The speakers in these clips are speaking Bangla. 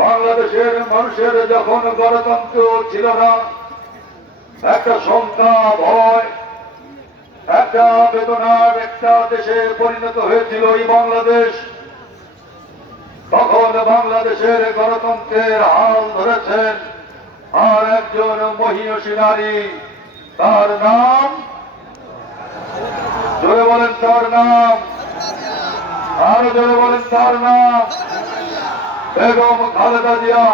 বাংলাদেশের মানুষের যখন গণতন্ত্র ছিল না, একটা শঙ্কা, ভয়, একটা বেদনার একটা দেশে পরিণত হয়েছিল এই বাংলাদেশ। তখন বাংলাদেশের গণতন্ত্রের হাল ধরেছেন আর একজন মহিয়সী নারী, তার নাম, জোরে বলেন তার নাম, আরো জোরে বলেন তার নাম, বেগম খালেদা জিয়া।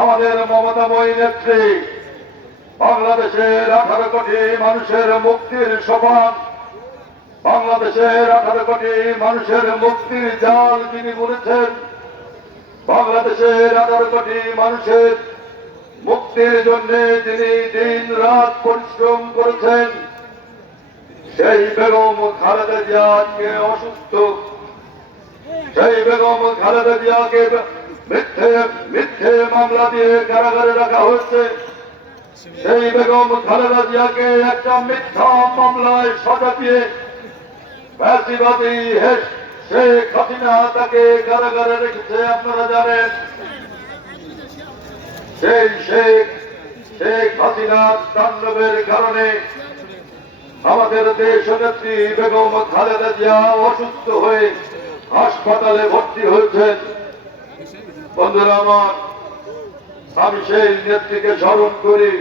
আমাদের মমতাময়ী নেত্রী বাংলাদেশের 18 কোটি মানুষের মুক্তির সোপান, বাংলাদেশের 18 কোটি মানুষের মুক্তির জাল যিনি বলেছেন, বাংলাদেশের 18 কোটি মানুষের মুক্তির জন্য যিনি দিন রাত পরিশ্রম করেছেন, সেই বেগম খালেদা জিয়া আজকে অসুস্থ। সেই বেগম খালেদা জিয়াকে মিথ্যে মিথ্যে মামলা দিয়ে কারাগারে রাখা হয়েছে। সেই বেগম খালেদা জিয়াকে একটা মিথ্যা মামলায় সাজা দিয়ে ফ্যাসিবাদী শেখ হাসিনা তাকে কারাগারে রেখেছে। আপনারা জানেন, সেই শেখ হাসিনার তাণ্ডবের কারণে আমাদের দেশ নেত্রী বেগম খালেদা জিয়া অসুস্থ হয়ে হাসপাতালে ভর্তি হয়েছেন। বন্ধুরা আমার, আমি সেই নেত্রীকে স্মরণ করি।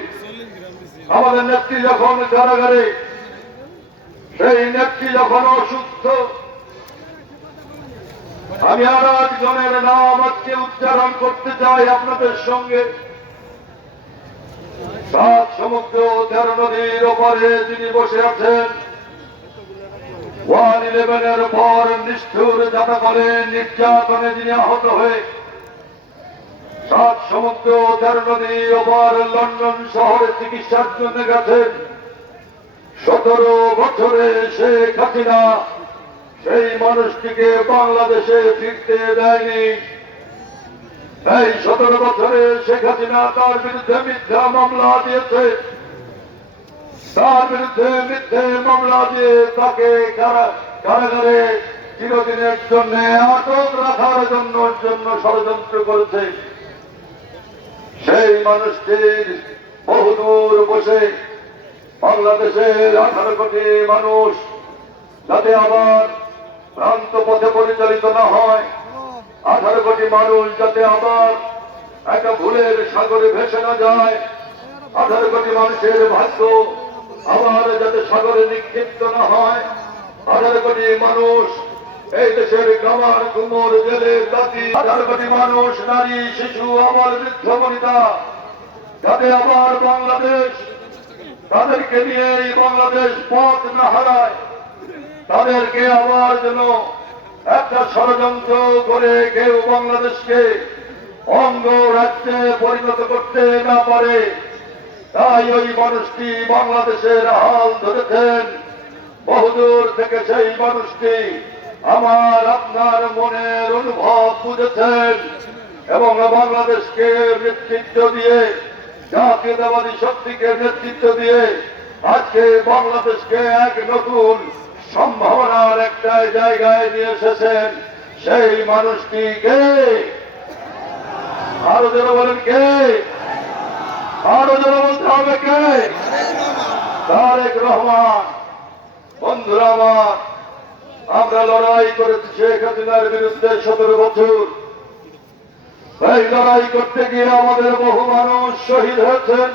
আমাদের নেত্রী যখন কারাগারে, সেই নেত্রী যখন অসুস্থ, আমি আর একজনের নাম আজকে উচ্চারণ করতে চাই আপনাদের সঙ্গে। 7 সমুদ্র 13 নদীর ওপারে যিনি বসে আছেন, 1/11-এর পর নিষ্ঠুর জনগণে নির্যাতনে যিনি আহত হয়ে 7 সমুদ্র 13 নদীর ওপার লন্ডন শহরে চিকিৎসার জন্য গেছেন। 17 বছরে শেখ হাসিনা সেই মানুষটিকে বাংলাদেশে ফিরতে দেয়নি। এই 17 বছরে শেখ হাসিনা তার বিরুদ্ধে মিথ্যা মামলা দিয়েছে। তার বিরুদ্ধে মিথ্যে মামলা দিয়ে তাকে কারাগারে চিরদিনের জন্য আটক রাখার জন্য ষড়যন্ত্র করেছে। সেই মানুষটির বহুদূর বসে বাংলাদেশের 18 কোটি মানুষ যাতে আবার ভ্রান্ত পথে পরিচালিত না হয়, 18 কোটি মানুষ যাতে আবার একটা ভুলের সাগরে ভেসে না যায়, 18 কোটি মানুষের ভাগ্য আবার যাতে সাগরে নিক্ষিপ্ত না হয়, 18 কোটি মানুষ এই দেশের কামার কুমোর জেলের দাতি, 18 কোটি মানুষ, নারী, শিশু, আবার বৃদ্ধ বনিতা যাতে আবার বাংলাদেশ, তাদেরকে নিয়ে এই বাংলাদেশ পথ না হারায়, তাদেরকে আবার যেন একটা ষড়যন্ত্র করে কেউ বাংলাদেশকে অঙ্গ রাজ্যে পরিণত করতে না পারে, তাই ওই মানুষটি বাংলাদেশের হাল ধরেছেন। বহুদূর থেকে সেই মানুষটি আমার আপনার মনের অনুভব বুঝেছেন এবং বাংলাদেশকে নেতৃত্ব দিয়ে, জাতীয়তাবাদী শক্তিকে নেতৃত্ব দিয়ে আজকে বাংলাদেশকে এক নতুন সম্ভাবনার একটা জায়গায় নিয়ে এসেছেন। সেই মানুষটি কে? আরো যারা বলেন কে? আরো যারা বলতে হবে কে? তারেক রহমান। বন্ধুরা আমার, আমরা লড়াই করেছি শেখ হাসিনার বিরুদ্ধে 17 বছর। এই লড়াই করতে গিয়ে আমাদের বহু মানুষ শহীদ হয়েছেন।